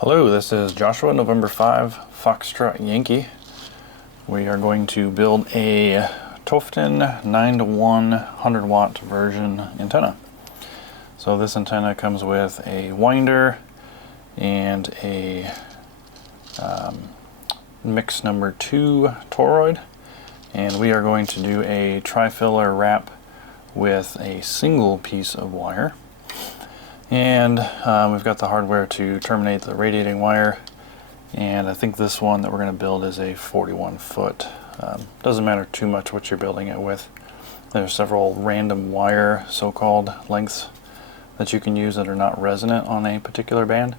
Hello, this is Joshua, November 5, Foxtrot Yankee. We are going to build a Tufteln 9-to-1 100-watt version antenna. So this antenna comes with a winder and a mix number 2 toroid, and we are going to do a tri-filler wrap with a single piece of wire. And we've got the hardware to terminate the radiating wire, and I think this one that we're going to build is a 41 foot. Doesn't matter too much what you're building it with. There's several random wire so-called lengths that you can use that are not resonant on a particular band.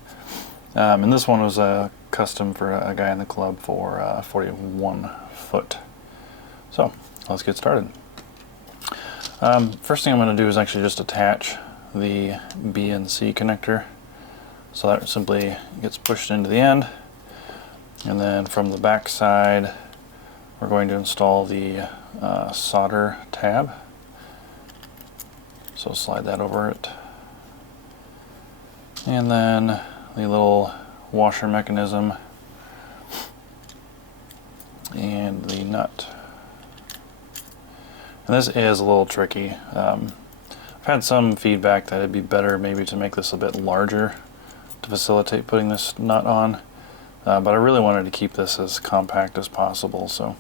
And this one was custom for a guy in the club for 41 foot. So let's get started. First thing I'm going to do is actually just attach the B and C connector, so that simply gets pushed into the end, and then from the back side we're going to install the solder tab. So slide that over it, and then the little washer mechanism and the nut. And this is a little tricky. I've had some feedback that it'd be better maybe to make this a bit larger to facilitate putting this nut on, but I really wanted to keep this as compact as possible, so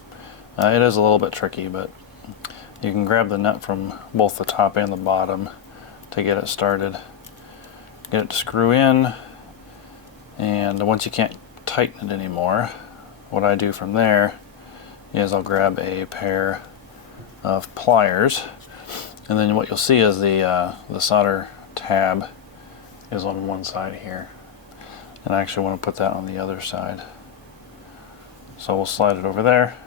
it is a little bit tricky, but you can grab the nut from both the top and the bottom to get it started. Get it to screw in, and once you can't tighten it anymore, what I do from there is I'll grab a pair of pliers. And then what you'll see is the solder tab is on one side here, and I actually want to put that on the other side. So we'll slide it over there.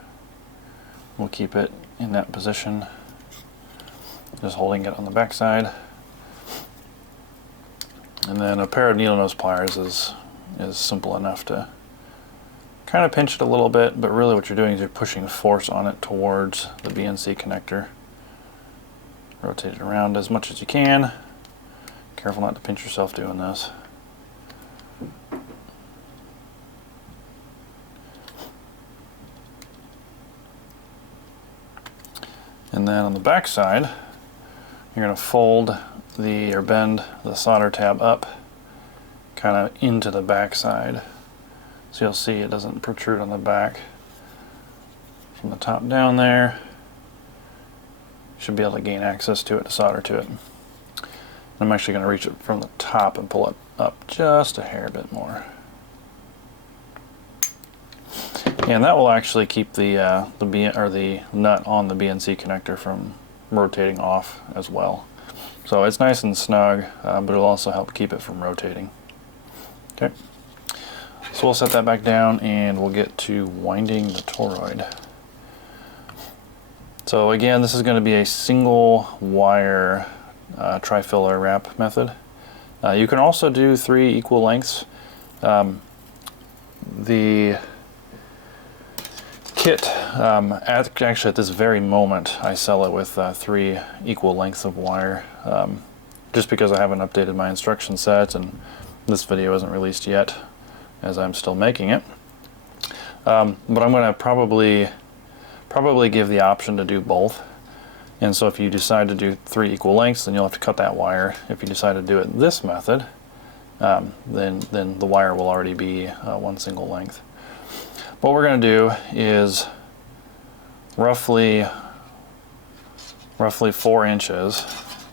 We'll keep it in that position, just holding it on the back side. And then a pair of needle nose pliers is simple enough to kind of pinch it a little bit, but really what you're doing is you're pushing force on it towards the BNC connector. Rotate it around as much as you can. Careful not to pinch yourself doing this. And then on the back side, you're going to fold or bend the solder tab up kind of into the back side. So you'll see it doesn't protrude on the back. From the top down there, should be able to gain access to it to solder to it. I'm actually going to reach it from the top and pull it up just a hair bit more. And that will actually keep the nut on the BNC connector from rotating off as well. So it's nice and snug, but it'll also help keep it from rotating. Okay. So we'll set that back down and we'll get to winding the toroid. So again, this is going to be a single wire tri-filler wrap method. You can also do 3 equal lengths. The kit, actually at this very moment, I sell it with 3 equal lengths of wire, just because I haven't updated my instruction set and this video isn't released yet, as I'm still making it. But I'm going to probably give the option to do both. And so if you decide to do 3 equal lengths, then you'll have to cut that wire. If you decide to do it this method, then the wire will already be 1 single length. What we're going to do is roughly 4 inches,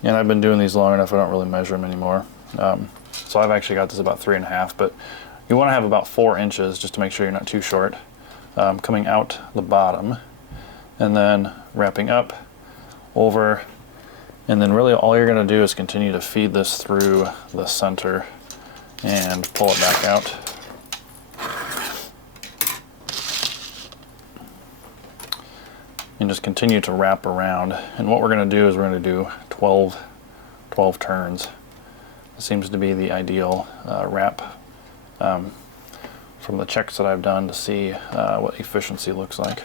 and I've been doing these long enough I don't really measure them anymore. So I've actually got this about 3.5, but you want to have about 4 inches just to make sure you're not too short, coming out the bottom, and then wrapping up, over, and then really all you're going to do is continue to feed this through the center and pull it back out. And just continue to wrap around. And what we're going to do is we're going to do 12 turns. It seems to be the ideal wrap from the checks that I've done to see what efficiency looks like.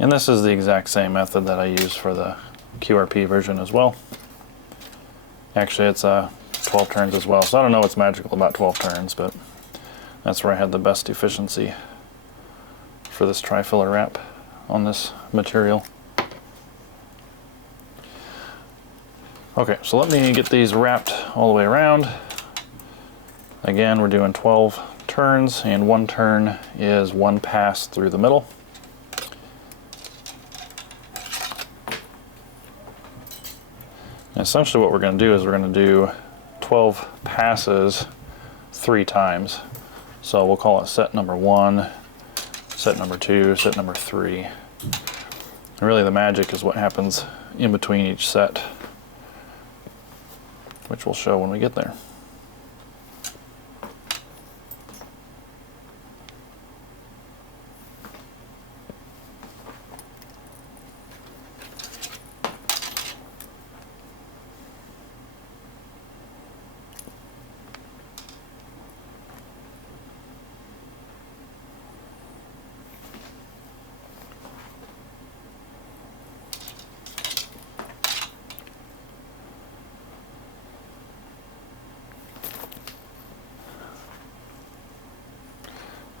And this is the exact same method that I use for the QRP version as well. Actually, it's 12 turns as well, so I don't know what's magical about 12 turns, but that's where I had the best efficiency for this tri-filler wrap on this material. Okay, so let me get these wrapped all the way around. Again, we're doing 12 turns, and one turn is one pass through the middle. And essentially what we're going to do is we're going to do 12 passes 3 times. So we'll call it set number 1, set number 2, set number 3. And really the magic is what happens in between each set, which we'll show when we get there.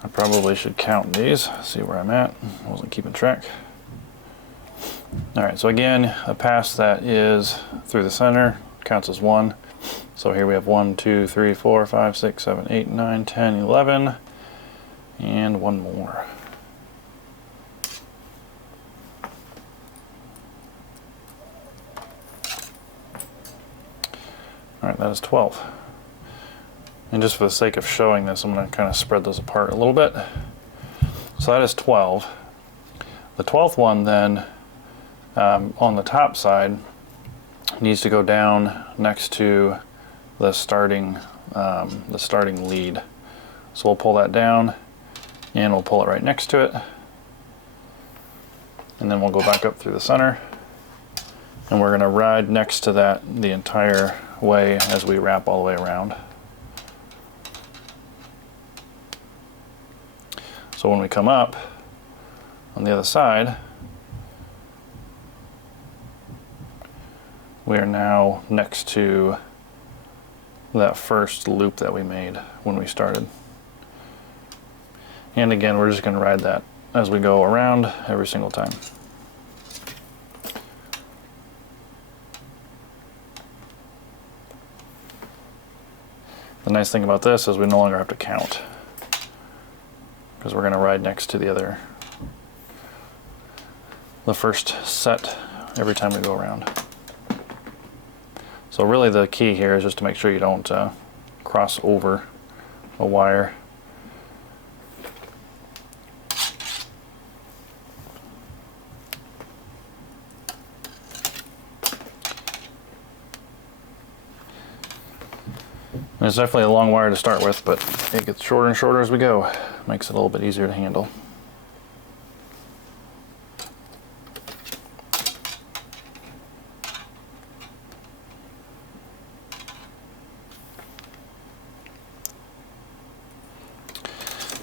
I probably should count these, see where I'm at. I wasn't keeping track. Alright, so again, a pass that is through the center counts as 1. So here we have 1, 2, 3, 4, 5, 6, 7, 8, 9, 10, 11, and one more. Alright, that is 12. And just for the sake of showing this, I'm going to kind of spread those apart a little bit. So that is 12. The 12th one then, on the top side, needs to go down next to the starting lead. So we'll pull that down, and we'll pull it right next to it. And then we'll go back up through the center. And we're going to ride next to that the entire way as we wrap all the way around. So when we come up on the other side, we are now next to that first loop that we made when we started. And again, we're just going to ride that as we go around every single time. The nice thing about this is we no longer have to count, because we're going to ride next to the first set every time we go around. So really the key here is just to make sure you don't cross over a wire. And it's definitely a long wire to start with, but it gets shorter and shorter as we go. Makes it a little bit easier to handle.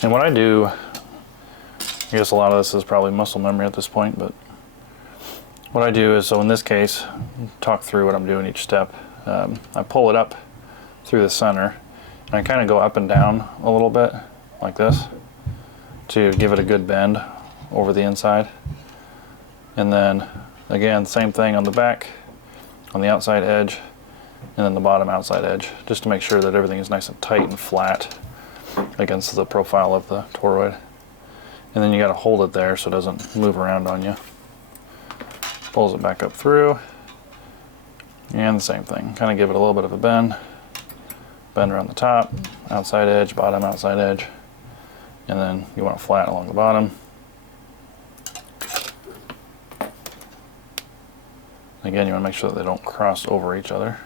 And what I do, I guess a lot of this is probably muscle memory at this point, but what I do is, so in this case, talk through what I'm doing each step. I pull it up through the center, and I kind of go up and down a little bit like this to give it a good bend over the inside. And then again, same thing on the back, on the outside edge, and then the bottom outside edge, just to make sure that everything is nice and tight and flat against the profile of the toroid. And then you got to hold it there so it doesn't move around on you. Pulls it back up through, and the same thing, kind of give it a little bit of a bend around the top, outside edge, bottom, outside edge, and then you want it flat along the bottom. Again, you want to make sure that they don't cross over each other.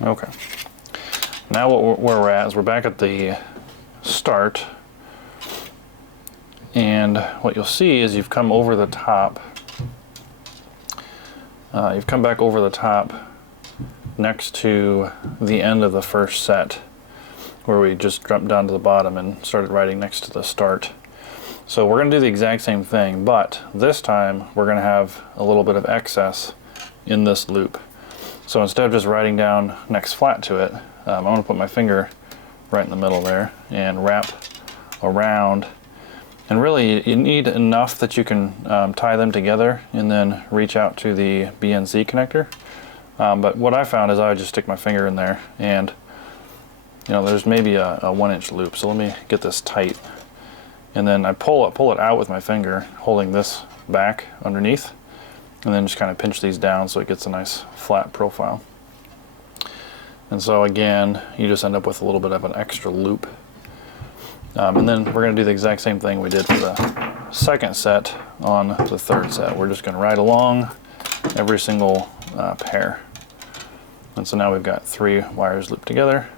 Okay. Now where we're at is we're back at the start, and what you'll see is you've come over the top. You've come back over the top next to the end of the first set, where we just dropped down to the bottom and started writing next to the start. So we're going to do the exact same thing, but this time we're going to have a little bit of excess in this loop. So instead of just writing down next flat to it, I'm going to put my finger right in the middle there and wrap around. And really you need enough that you can tie them together and then reach out to the BNC connector. But what I found is I would just stick my finger in there, and there's maybe a 1-inch loop. So let me get this tight. And then I pull it out with my finger, holding this back underneath, and then just kind of pinch these down so it gets a nice flat profile. And so again, you just end up with a little bit of an extra loop. And then we're going to do the exact same thing we did for the second set on the third set. We're just going to ride along every single pair. And so now we've got 3 wires looped together.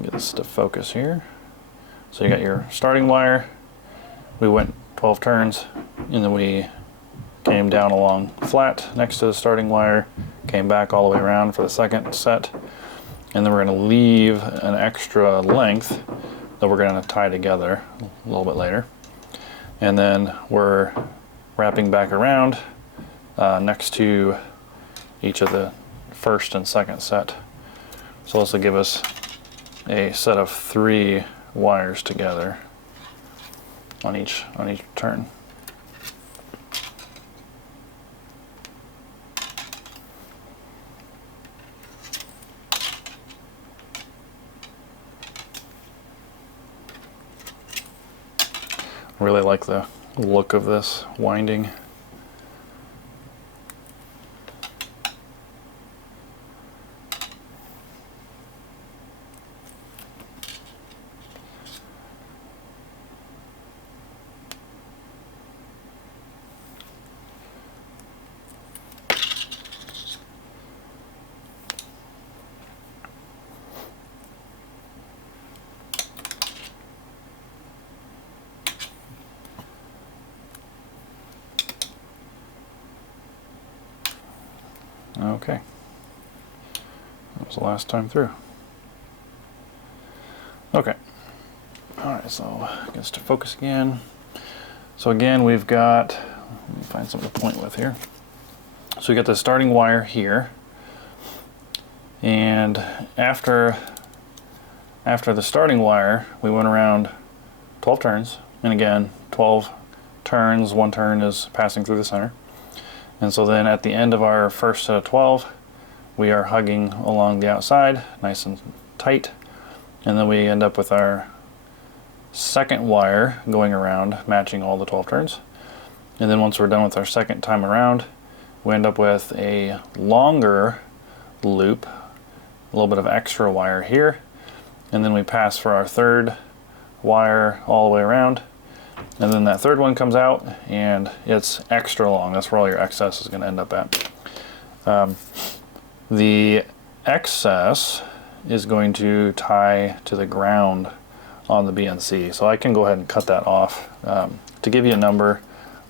Get this to focus here. So you got your starting wire, we went 12 turns, and then we came down along flat next to the starting wire, came back all the way around for the second set, and then we're going to leave an extra length that we're going to tie together a little bit later. And then we're wrapping back around next to each of the first and second set. So this will give us a set of 3 wires together on each turn. I really like the look of this winding. Okay, that was the last time through. Okay, alright, so I guess to focus again. So again, we've got, let me find something to point with here. So we got the starting wire here, and after the starting wire, we went around 12 turns, and again, 12 turns, 1 turn is passing through the center. And so then at the end of our first set of 12, we are hugging along the outside, nice and tight. And then we end up with our second wire going around, matching all the 12 turns. And then once we're done with our second time around, we end up with a longer loop, a little bit of extra wire here. And then we pass for our third wire all the way around. And then that third one comes out and it's extra long. That's where all your excess is going to end up at. The excess is going to tie to the ground on the BNC. So I can go ahead and cut that off. To give you a number,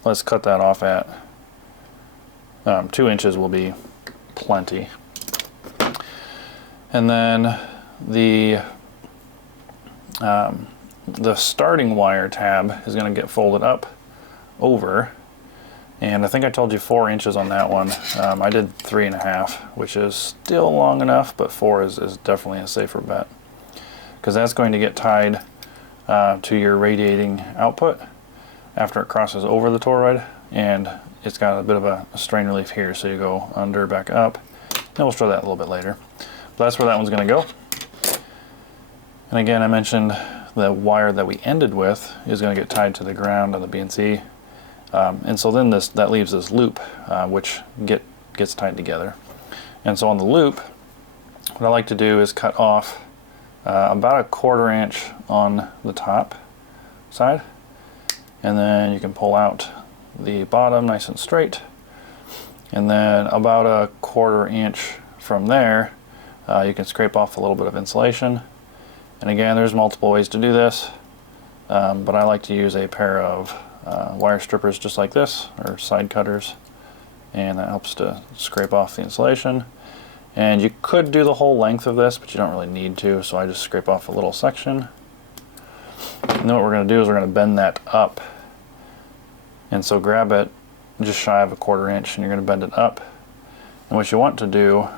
let's cut that off at 2 inches will be plenty. And then the starting wire tab is going to get folded up over, and I think I told you 4 inches on that one. I did 3.5, which is still long enough, but 4 is definitely a safer bet, because that's going to get tied to your radiating output after it crosses over the toroid, and it's got a bit of a strain relief here, so you go under, back up, and we'll show that a little bit later. But that's where that one's going to go. And again, I mentioned the wire that we ended with is going to get tied to the ground on the BNC, and so then that leaves this loop which gets tied together. And so on the loop, what I like to do is cut off about 1/4 inch on the top side, and then you can pull out the bottom nice and straight, And then about a 1/4 inch from there, you can scrape off a little bit of insulation. And again, there's multiple ways to do this, but I like to use a pair of wire strippers just like this, or side cutters, and that helps to scrape off the insulation. And you could do the whole length of this, but you don't really need to, so I just scrape off a little section. And then what we're going to do is we're going to bend that up. And so grab it just shy of a 1/4 inch, and you're going to bend it up. And what you want to do,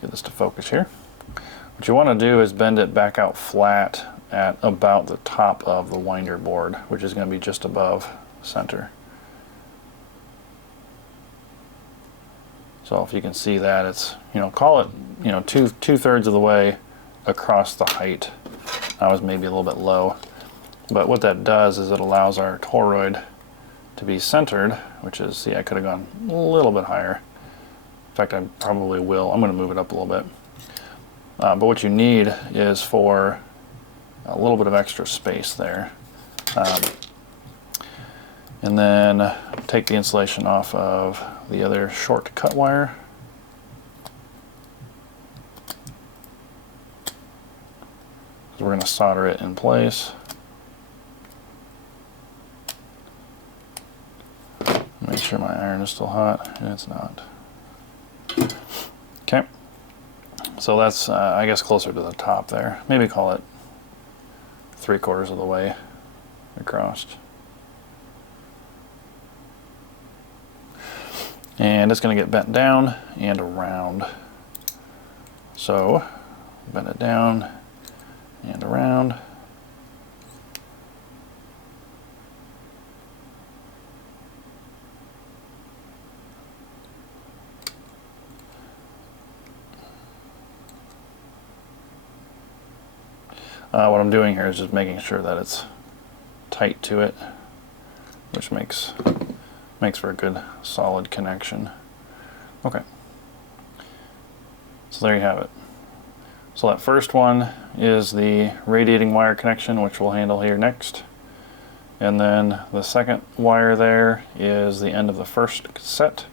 get this to focus here, what you want to do is bend it back out flat at about the top of the winder board, which is going to be just above center. So if you can see that, it's, call it, 2/3 of the way across the height. I was maybe a little bit low. But what that does is it allows our toroid to be centered, which is, see, I could have gone a little bit higher. In fact, I probably will. I'm going to move it up a little bit. But what you need is for a little bit of extra space there. And then take the insulation off of the other short cut wire. So we're going to solder it in place. Make sure my iron is still hot, and it's not. Okay, so that's I guess closer to the top there. Maybe call it 3/4 of the way across. And it's going to get bent down and around. So bend it down and around. What I'm doing here is just making sure that it's tight to it, which makes for a good solid connection. Okay, so there you have it. So that first one is the radiating wire connection, which we'll handle here next. And then the second wire there is the end of the first set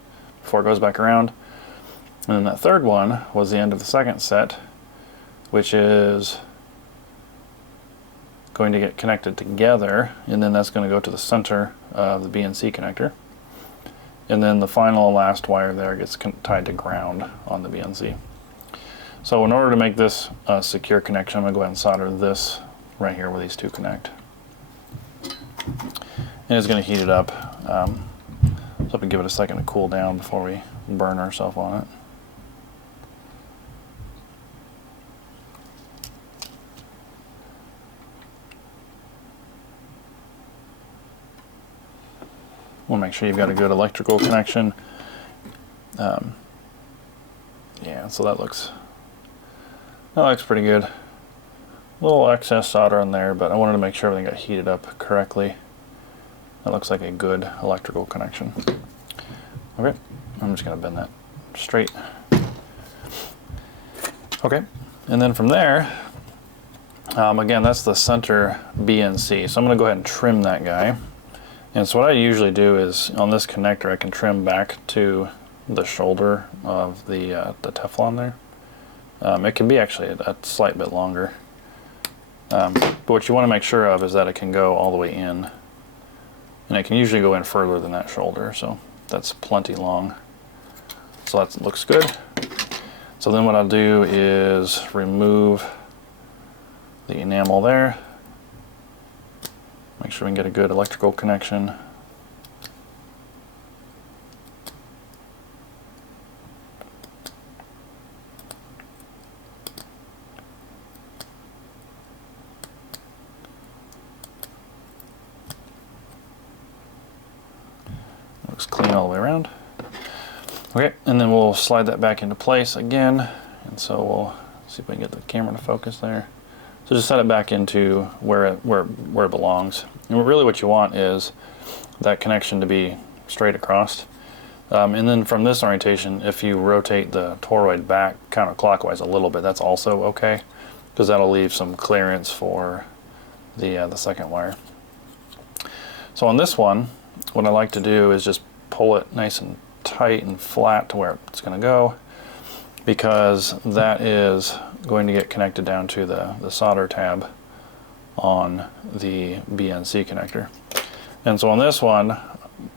before it goes back around. And then that third one was the end of the second set, which is going to get connected together, and then that's going to go to the center of the BNC connector. And then the final last wire there gets tied to ground on the BNC. So in order to make this a secure connection, I'm going to go ahead and solder this right here where these two connect. And it's going to heat it up. So I'm going to give it a second to cool down before we burn ourselves on it. We'll make sure you've got a good electrical connection. Yeah, so that looks pretty good. A little excess solder on there, but I wanted to make sure everything got heated up correctly. That looks like a good electrical connection. Okay, I'm just going to bend that straight. Okay, and then from there, again, that's the center BNC. So I'm going to go ahead and trim that guy. And so what I usually do is, on this connector, I can trim back to the shoulder of the Teflon there. It can be actually a slight bit longer. But what you want to make sure of is that it can go all the way in. And it can usually go in further than that shoulder, so that's plenty long. So that looks good. So then what I'll do is remove the enamel there. Make sure we can get a good electrical connection. Looks clean all the way around. Okay, and then we'll slide that back into place again. And so we'll see if we can get the camera to focus there. So just set it back into where it belongs. And really what you want is that connection to be straight across. And then from this orientation, if you rotate the toroid back counterclockwise a little bit, that's also okay, because that'll leave some clearance for the second wire. So on this one, what I like to do is just pull it nice and tight and flat to where it's going to go, because that is going to get connected down to the solder tab on the BNC connector. And so on this one,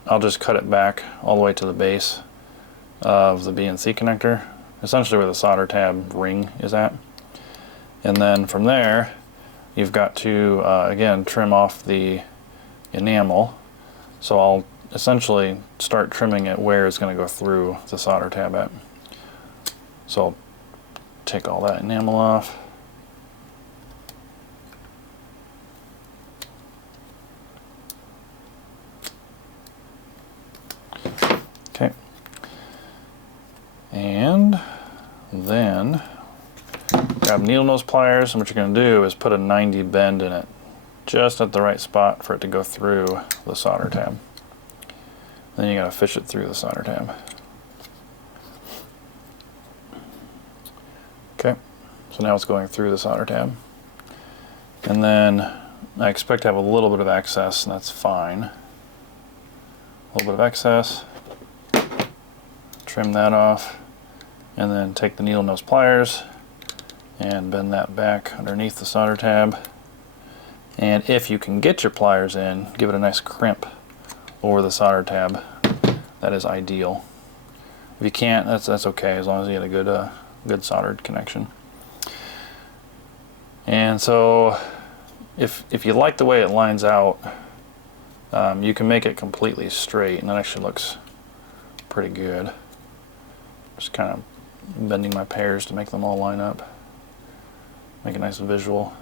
I'll just cut it back all the way to the base of the BNC connector, essentially where the solder tab ring is at. And then from there, you've got to, again, trim off the enamel. So I'll essentially start trimming it where it's going to go through the solder tab at. So I'll take all that enamel off. Okay. And then grab needle nose pliers, and what you're going to do is put a 90 bend in it, just at the right spot for it to go through the solder tab. Then you got to fish it through the solder tab. Okay, so now it's going through the solder tab. And then I expect to have a little bit of excess, and that's fine. A little bit of excess. Trim that off, and then take the needle nose pliers and bend that back underneath the solder tab. And if you can get your pliers in, give it a nice crimp over the solder tab. That is ideal. If you can't, that's okay, as long as you get a good soldered connection. And so if you like the way it lines out, you can make it completely straight, and that actually looks pretty good. Just kind of bending my pairs to make them all line up. Make a nice visual.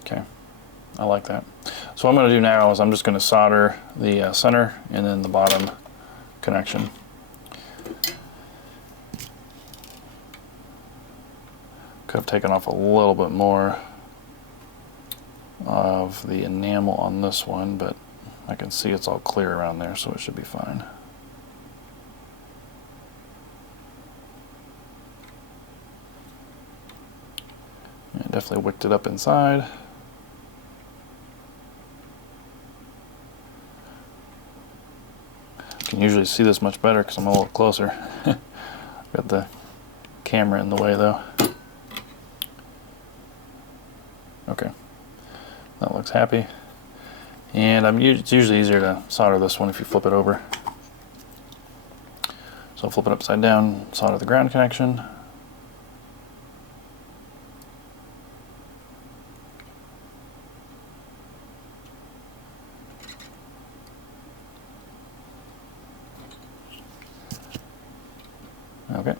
Okay, I like that. So what I'm going to do now is I'm just going to solder the center and then the bottom connection. Could have taken off a little bit more of the enamel on this one, but I can see it's all clear around there, so it should be fine. Yeah, definitely wicked it up inside. You can usually see this much better because I'm a little closer. Got the camera in the way though. Okay, that looks happy. And it's usually easier to solder this one if you flip it over. So I'll flip it upside down, solder the ground connection. Okay.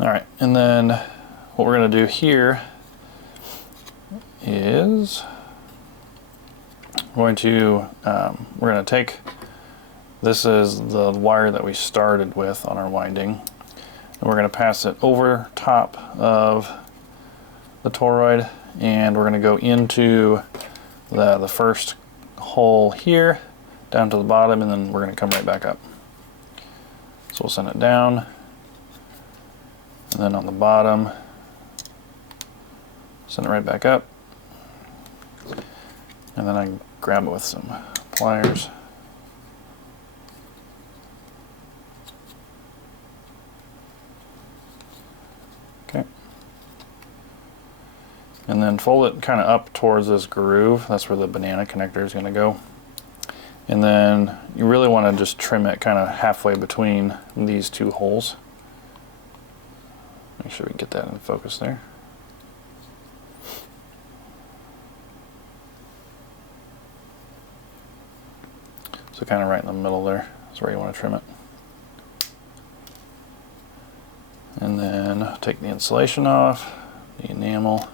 All right, and then what we're going to do here is we're going to take, this is the wire that we started with on our winding, and we're going to pass it over top of the toroid, and we're going to go into the first hole here, down to the bottom, and then we're going to come right back up. So we'll send it down, and then on the bottom, send it right back up, and then I can grab it with some pliers. Okay. And then fold it kind of up towards this groove. That's where the banana connector is going to go. And then you really want to just trim it kind of halfway between these two holes. Make sure we get that in focus there. So kind of right in the middle there is where you want to trim it. And then take the insulation off, the enamel.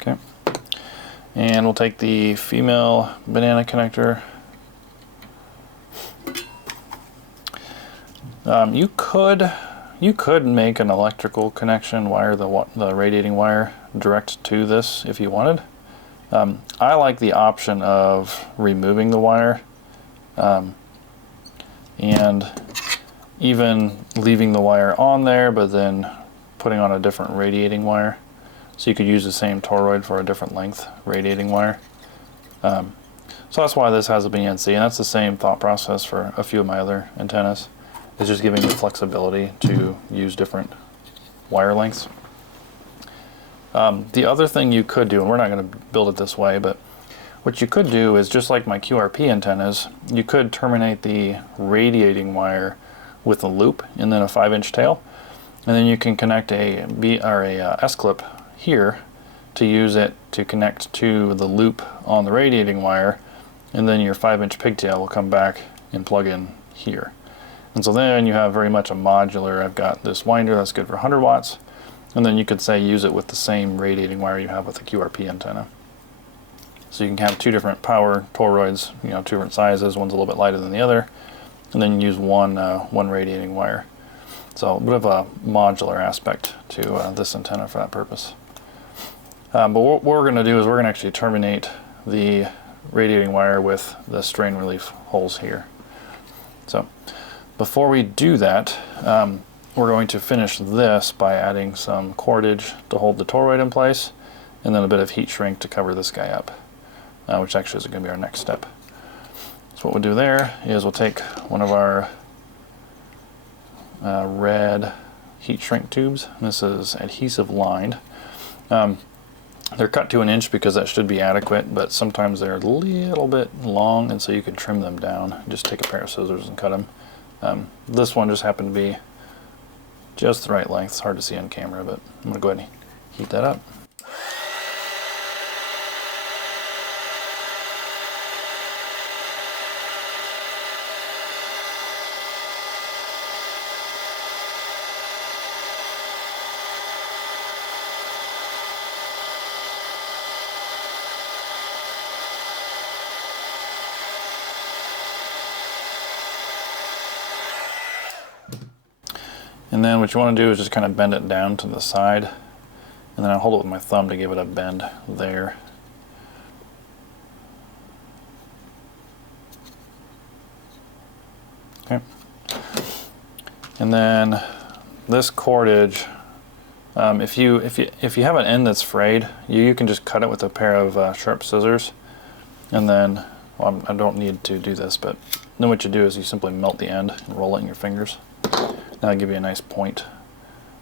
Okay. And we'll take the female banana connector. You could make an electrical connection, wire the radiating wire direct to this if you wanted. I like the option of removing the wire and even leaving the wire on there, but then putting on a different radiating wire. So you could use the same toroid for a different length radiating wire. So that's why this has a BNC, and that's the same thought process for a few of my other antennas. It's just giving you flexibility to use different wire lengths. The other thing you could do, and we're not going to build it this way, but what you could do is, just like my QRP antennas, you could terminate the radiating wire with a loop and then a 5-inch tail, and then you can connect a S-clip here to use it to connect to the loop on the radiating wire, and then your 5-inch pigtail will come back and plug in here. And so then you have very much a modular. I've got this winder that's good for 100 watts, and then you could say use it with the same radiating wire you have with the QRP antenna. So you can have two different power toroids, you know, two different sizes. One's a little bit lighter than the other, and then you use one radiating wire. So a bit of a modular aspect to this antenna for that purpose. But what we're going to do is we're going to actually terminate the radiating wire with the strain relief holes here. So before we do that, we're going to finish this by adding some cordage to hold the toroid in place, and then a bit of heat shrink to cover this guy up, which actually is going to be our next step. So what we'll do there is we'll take one of our red heat shrink tubes. This is adhesive lined. They're cut to 1 inch because that should be adequate, but sometimes they're a little bit long, and so you can trim them down. Just take a pair of scissors and cut them. This one just happened to be just the right length. It's hard to see on camera, but I'm going to go ahead and heat that up. And then what you want to do is just kind of bend it down to the side, and then I hold it with my thumb to give it a bend there. Okay. And then this cordage, if you have an end that's frayed, you can just cut it with a pair of sharp scissors, and then, well, I don't need to do this, but then what you do is you simply melt the end and roll it in your fingers. That'll give you a nice point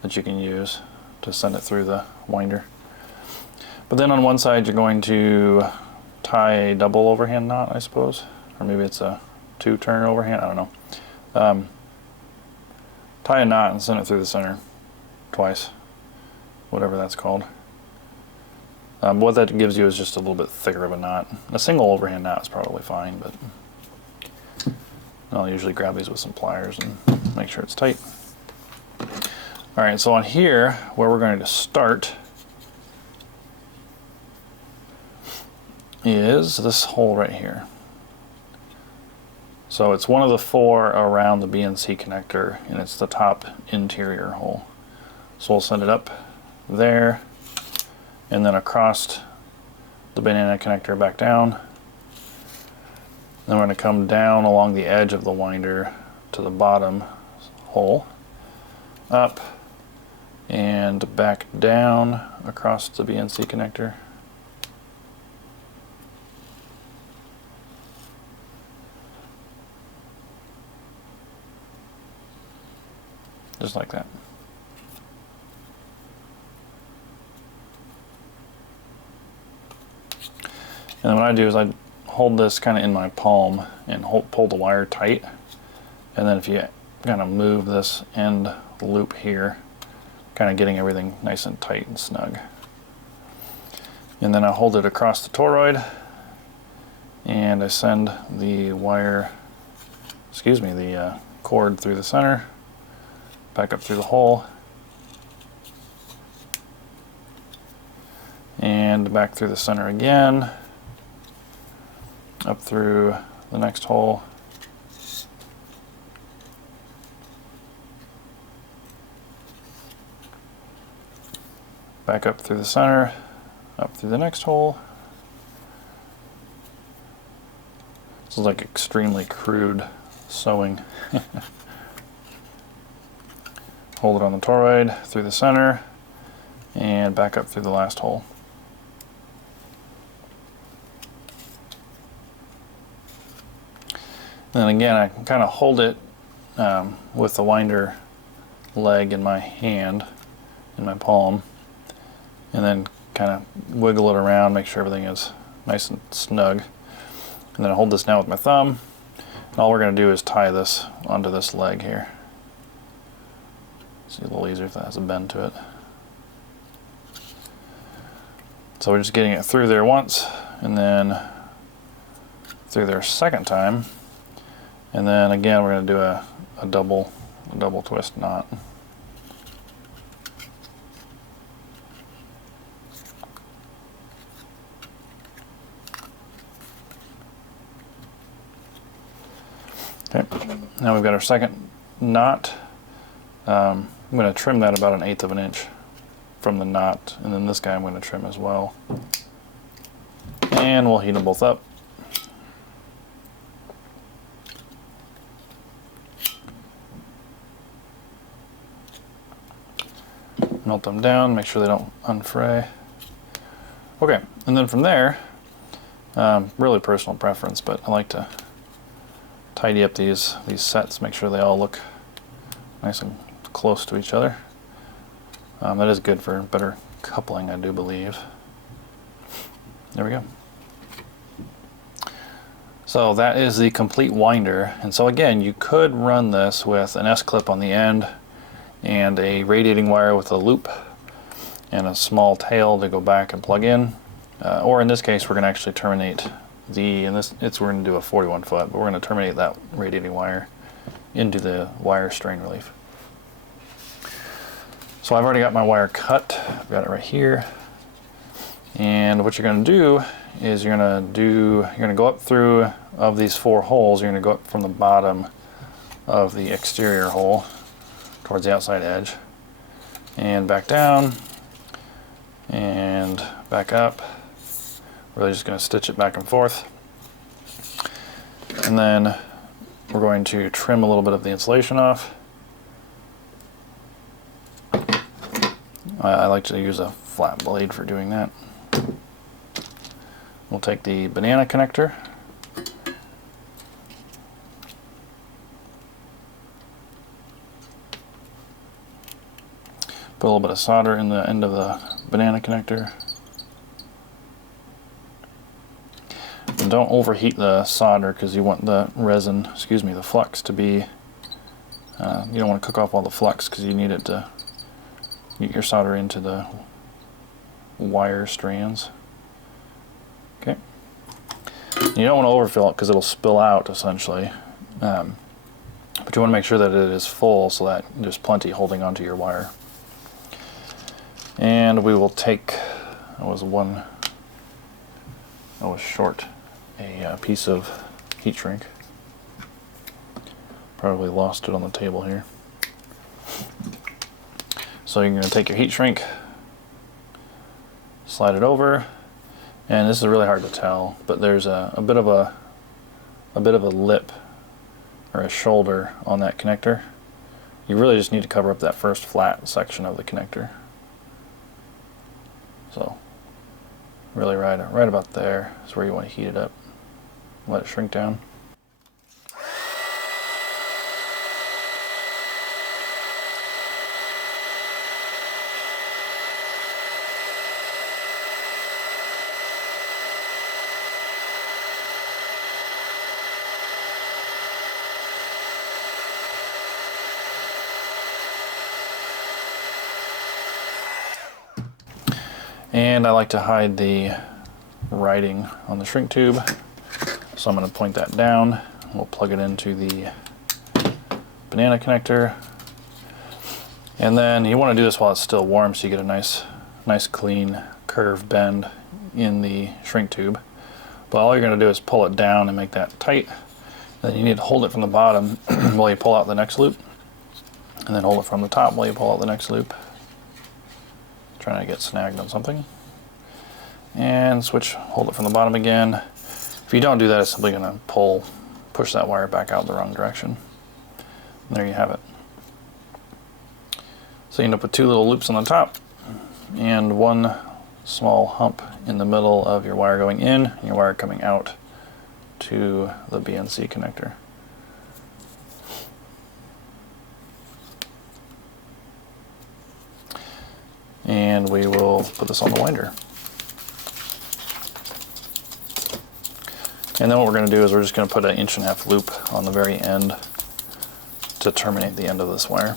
that you can use to send it through the winder. But then on one side you're going to tie a double overhand knot, I suppose, or maybe it's a 2-turn overhand, I don't know. Tie a knot and send it through the center twice, whatever that's called. What that gives you is just a little bit thicker of a knot. A single overhand knot is probably fine, but I'll usually grab these with some pliers and make sure it's tight. Alright, so on here, where we're going to start is this hole right here. So it's one of the 4 around the BNC connector, and it's the top interior hole. So we'll send it up there, and then across the banana connector back down. Then we're going to come down along the edge of the winder to the bottom hole, up and back down across the BNC connector. Just like that. And then what I do is I hold this kind of in my palm and pull the wire tight, and then if you kind of move this end loop here, kind of getting everything nice and tight and snug. And then I hold it across the toroid, and I send the the cord through the center, back up through the hole, and back through the center again, up through the next hole, back up through the center, up through the next hole, This is like extremely crude sewing. Hold it on the toroid through the center and back up through the last hole. Then again, I can kind of hold it with the winder leg in my hand, in my palm, and then kind of wiggle it around, make sure everything is nice and snug. And then I hold this down with my thumb, and all we're going to do is tie this onto this leg here. It's a little easier if that has a bend to it. So we're just getting it through there once, and then through there a second time, and then again we're going to do a double twist knot. Okay, now we've got our second knot. I'm going to trim that about 1/8 of an inch from the knot, and then this guy I'm going to trim as well. And we'll heat them both up. Melt them down, make sure they don't unfray. Okay, and then from there, really personal preference, but I like to tidy up these sets, make sure they all look nice and close to each other. That is good for better coupling, I do believe. There we go. So that is the complete winder, and so again, you could run this with an S-clip on the end and a radiating wire with a loop and a small tail to go back and plug in, or in this case we're going to actually terminate we're going to do a 41 foot, but we're going to terminate that radiating wire into the wire strain relief. So I've already got my wire cut. I've got it right here. And what you're going to do is you're going to go up through, of these 4 holes, you're going to go up from the bottom of the exterior hole towards the outside edge, and back down, and back up. Really just going to stitch it back and forth. And then we're going to trim a little bit of the insulation off. I like to use a flat blade for doing that. We'll take the banana connector, put a little bit of solder in the end of the banana connector. And don't overheat the solder because you want the resin, the flux to be, you don't want to cook off all the flux because you need it to get your solder into the wire strands. Okay. You don't want to overfill it because it'll spill out essentially, but you want to make sure that it is full so that there's plenty holding onto your wire. And we will take, I was short a piece of heat shrink. Probably lost it on the table here. So you're going to take your heat shrink, slide it over, and this is really hard to tell, but there's a bit of a lip or a shoulder on that connector. You really just need to cover up that first flat section of the connector. So really right about there is where you want to heat it up. Let it shrink down. And I like to hide the writing on the shrink tube, so I'm going to point that down. We'll plug it into the banana connector, and then you want to do this while it's still warm so you get a nice clean curve bend in the shrink tube. But all you're going to do is pull it down and make that tight. Then you need to hold it from the bottom while you pull out the next loop, and then hold it from the top while you pull out the next loop. Trying to get snagged on something, and hold it from the bottom again, If you don't do that, it's simply going to push that wire back out the wrong direction. And there you have it. So you end up with 2 little loops on the top and 1 small hump in the middle of your wire going in and your wire coming out to the BNC connector. And we will put this on the winder. And then what we're going to do is we're just going to put an 1.5-inch loop on the very end to terminate the end of this wire.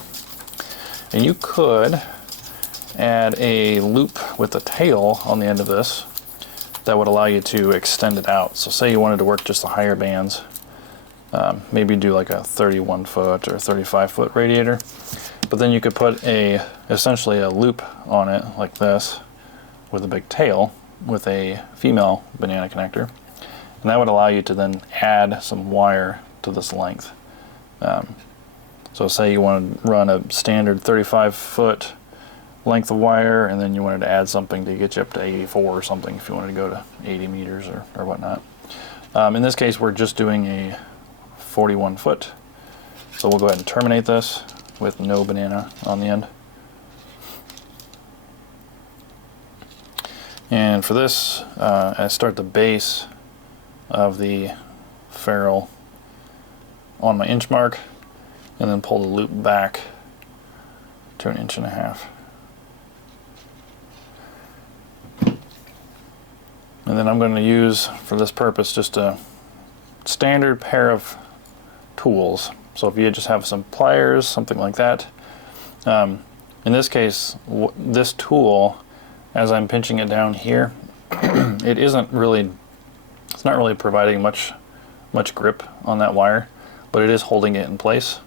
And you could add a loop with a tail on the end of this that would allow you to extend it out. So say you wanted to work just the higher bands, maybe do like a 31-foot or 35-foot radiator, but then you could put essentially a loop on it like this with a big tail with a female banana connector, and that would allow you to then add some wire to this length. So say you want to run a standard 35-foot length of wire, and then you wanted to add something to get you up to 84 or something if you wanted to go to 80 meters or whatnot. In this case, we're just doing a 41-foot. So we'll go ahead and terminate this with no banana on the end. And for this, I start the base of the ferrule on my inch mark, and then pull the loop back to 1.5 inches. And then I'm going to use, for this purpose, just a standard pair of tools. So if you just have some pliers, something like that. In this case, this tool, as I'm pinching it down here, it's not really providing much grip on that wire, but it is holding it in place.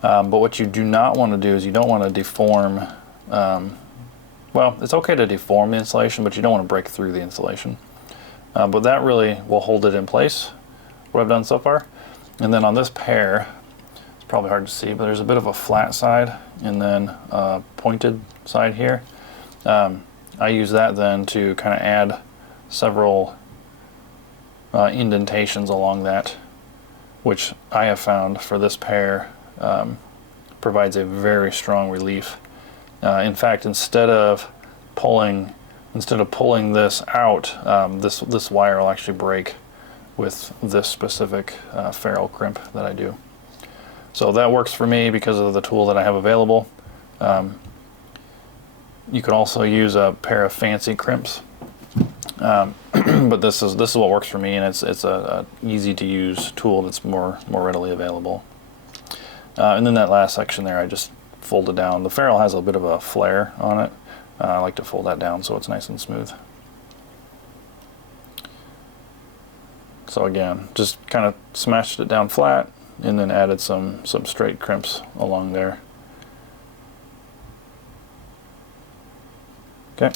But what you do not want to do is you don't want to deform, well, it's okay to deform the insulation, but you don't want to break through the insulation. But that really will hold it in place, what I've done so far. And then on this pair, it's probably hard to see, but there's a bit of a flat side and then a pointed side here. I use that then to kind of add several indentations along that, which I have found for this pair provides a very strong relief. In fact, instead of pulling this out, this wire will actually break with this specific ferrule crimp that I do. So that works for me because of the tool that I have available. You could also use a pair of fancy crimps, but this is what works for me, and it's a easy to use tool that's more readily available. And then that last section there, I just fold it down. The ferrule has a bit of a flare on it. I like to fold that down so it's nice and smooth. So again, just kind of smashed it down flat and then added some straight crimps along there. Okay.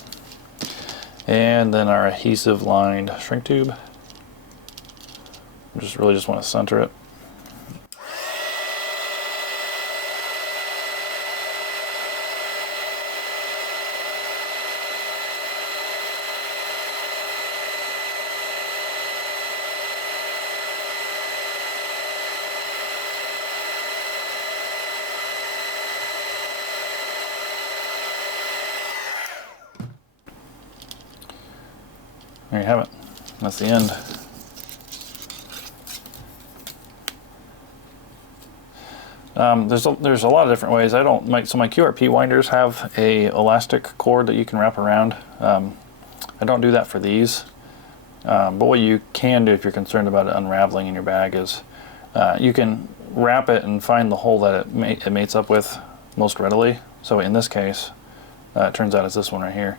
And then our adhesive lined shrink tube. Really just want to center it. There you have it. That's the end. There's a lot of different ways. So my QRP winders have a elastic cord that you can wrap around. I don't do that for these. But what you can do if you're concerned about it unraveling in your bag is you can wrap it and find the hole that it mates up with most readily. So in this case, it turns out it's this one right here.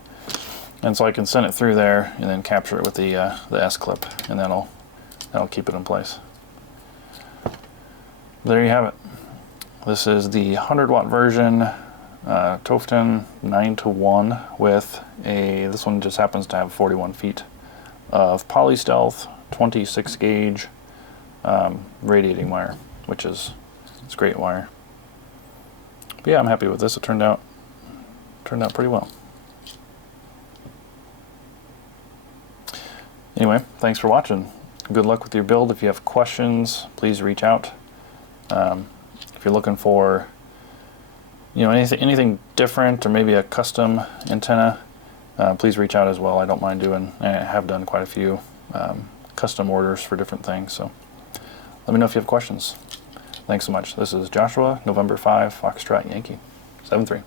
And so I can send it through there and then capture it with the S-clip, and that'll keep it in place. There you have it. This is the 100-watt version, Tufteln 9-to-1 with this one just happens to have 41 feet of polystealth 26 gauge radiating wire, it's great wire. But yeah, I'm happy with this. It turned out pretty well. Anyway, thanks for watching. Good luck with your build. If you have questions, please reach out. If you're looking for, you know, anything different or maybe a custom antenna, please reach out as well. I don't mind doing, and I have done quite a few custom orders for different things. So let me know if you have questions. Thanks so much. This is Joshua, November 5, Foxtrot Yankee, 7-3.